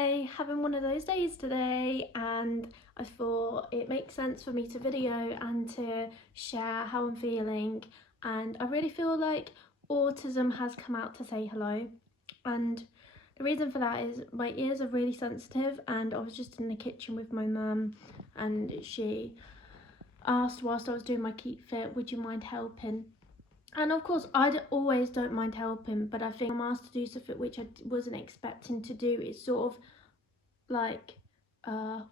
Hi, having one of those days today, and I thought it makes sense for me to video and to share how I'm feeling. And I really feel like autism has come out to say hello, and the reason for that is my ears are really sensitive, and I was just in the kitchen with my mum and she asked whilst I was doing my keep fit, would you mind helping? And of course, always don't mind helping, but I think I'm asked to do something which I wasn't expecting to do. It's sort of like,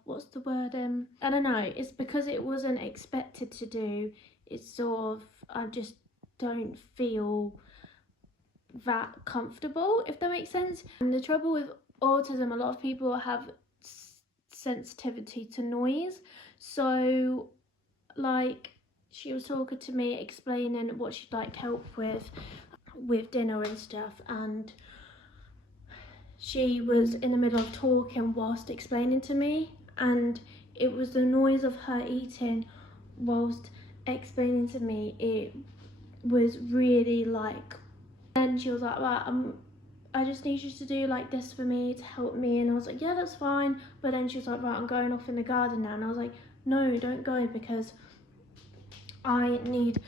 what's the word? I don't know. It's because it wasn't expected to do. It's sort of, I just don't feel that comfortable, if that makes sense. And the trouble with autism, a lot of people have sensitivity to noise. So, like, she was talking to me, explaining what she'd like help with dinner and stuff, and she was in the middle of talking whilst explaining to me, and it was the noise of her eating whilst explaining to me. It was really like, and she was like, right, I just need you to do like this for me to help me, and I was like, yeah, that's fine. But then she was like, right, I'm going off in the garden now, and I was like, no, don't go, because I need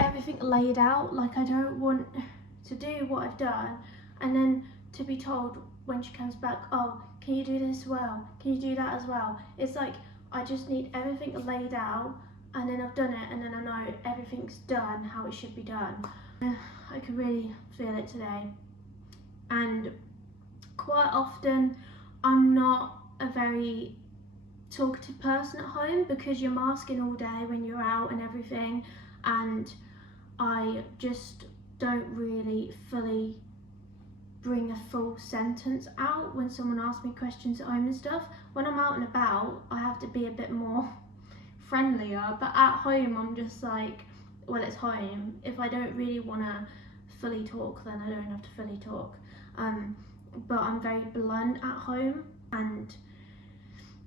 everything laid out. Like, I don't want to do what I've done and then to be told when she comes back, oh, can you do this as well? Can you do that as well? It's like, I just need everything laid out, and then I've done it, and then I know everything's done how it should be done. I can really feel it today. And quite often I'm not a very talkative person at home because you're masking all day when you're out and everything, and I just don't really fully bring a full sentence out when someone asks me questions at home and stuff. When I'm out and about, I have to be a bit more friendlier, but at home I'm just like, well, it's home. If I don't really want to fully talk, then I don't have to fully talk. But I'm very blunt at home, and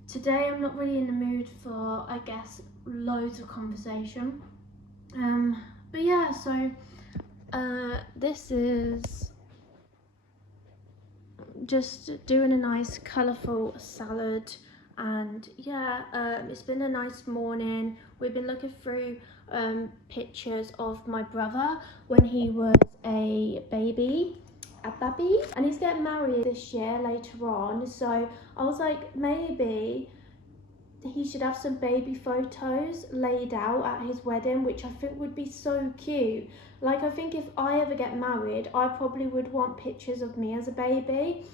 today I'm not really in the mood for, I guess, loads of conversation. But yeah, so this is just doing a nice colourful salad, and yeah, it's been a nice morning. We've been looking through pictures of my brother when he was a baby, and he's getting married this year later on, so I was like, maybe he should have some baby photos laid out at his wedding, which I think would be so cute. Like, I think if I ever get married, I probably would want pictures of me as a baby.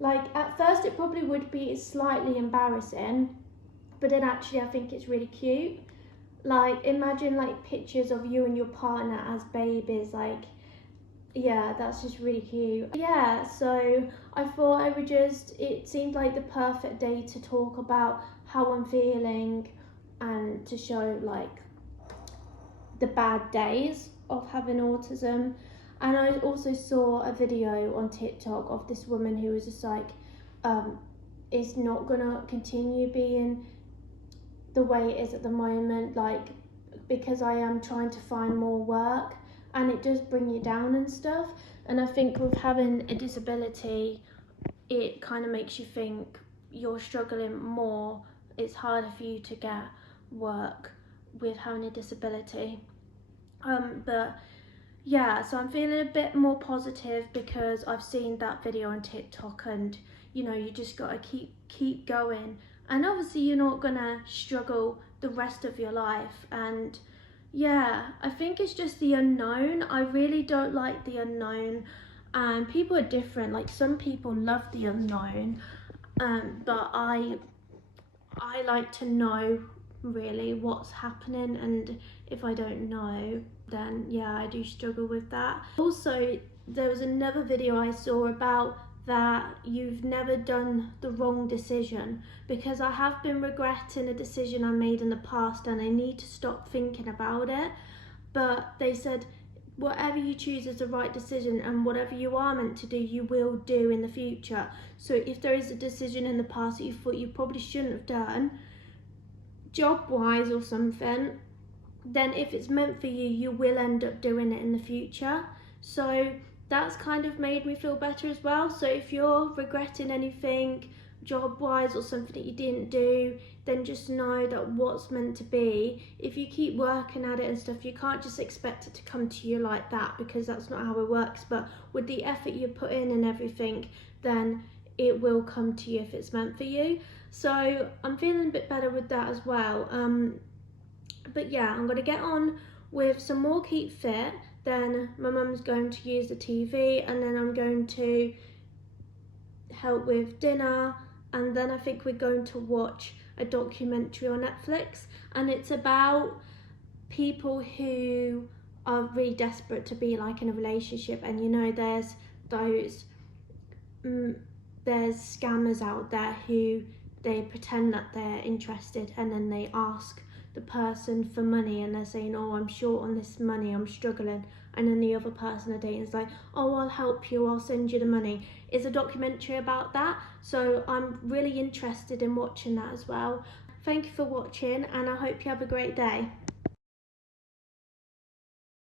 Like, at first it probably would be slightly embarrassing, but then actually I think it's really cute. Like, imagine like pictures of you and your partner as babies, like, yeah, that's just really cute. Yeah, so I thought it seemed like the perfect day to talk about how I'm feeling and to show like the bad days of having autism. And I also saw a video on TikTok of this woman who was just like, it's not gonna continue being the way it is at the moment, like, because I am trying to find more work, and it does bring you down and stuff. And I think with having a disability, it kind of makes you think you're struggling more. It's harder for you to get work with having a disability. But yeah, so I'm feeling a bit more positive because I've seen that video on TikTok, and you know, you just gotta keep going. And obviously you're not gonna struggle the rest of your life. And yeah, I think it's just the unknown. I really don't like the unknown. And people are different. Like, some people love the unknown, but I like to know really what's happening, and if I don't know, then yeah, I do struggle with that. Also, there was another video I saw about that you've never done the wrong decision, because I have been regretting a decision I made in the past and I need to stop thinking about it. But they said whatever you choose is the right decision, and whatever you are meant to do, you will do in the future. So if there is a decision in the past that you thought you probably shouldn't have done, job-wise or something, then if it's meant for you, you will end up doing it in the future. So that's kind of made me feel better as well. So if you're regretting anything job-wise or something that you didn't do, then just know that what's meant to be, if you keep working at it and stuff, you can't just expect it to come to you like that, because that's not how it works. But with the effort you put in and everything, then it will come to you if it's meant for you. So I'm feeling a bit better with that as well. But yeah, I'm going to get on with some more Keep Fit, then my mum's going to use the TV, and then I'm going to help with dinner, and then I think we're going to watch a documentary on Netflix, and it's about people who are really desperate to be like in a relationship. And you know, there's those there's scammers out there who they pretend that they're interested, and then they ask the person for money, and they're saying, oh, I'm short on this money, I'm struggling, and then the other person they're dating is like, oh, I'll help you, I'll send you the money. It's a documentary about that, so I'm really interested in watching that as well. Thank you for watching, and I hope you have a great day.